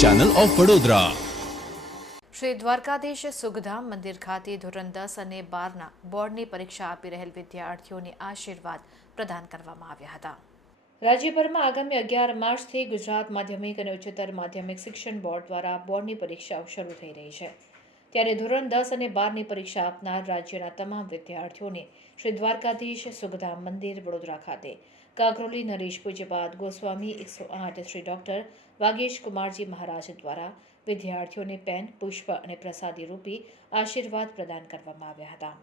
Channel of Vadodara Shri Dwarkadhish Sukhdham મંદિર ખાતે ધોરણ દસ અને બારના બોર્ડની પરીક્ષા આપી રહેલ વિદ્યાર્થીઓને આશીર્વાદ પ્રદાન કરવામાં આવ્યા હતા. રાજ્યભરમાં આગામી અગિયાર માર્ચથી ગુજરાત માધ્યમિક અને ઉચ્ચતર માધ્યમિક શિક્ષણ બોર્ડ દ્વારા બોર્ડની પરીક્ષાઓ શરૂ થઈ રહી છે. ત્યારે ધોરણ દસ અને બારની પરીક્ષા આપનાર રાજ્યના તમામ વિદ્યાર્થીઓને શ્રી દ્વારકાધીશ સુખધામ મંદિર વડોદરા ખાતે. કાકરોલી નરેશ પૂજ્યપાદ ગોસ્વામી એકસો આઠ શ્રી ડૉક્ટર વાગેશ કુમારજી મહારાજ દ્વારા વિદ્યાર્થીઓને પેન, પુષ્પ અને પ્રસાદી રૂપી આશીર્વાદ પ્રદાન કરવામાં આવ્યા હતા.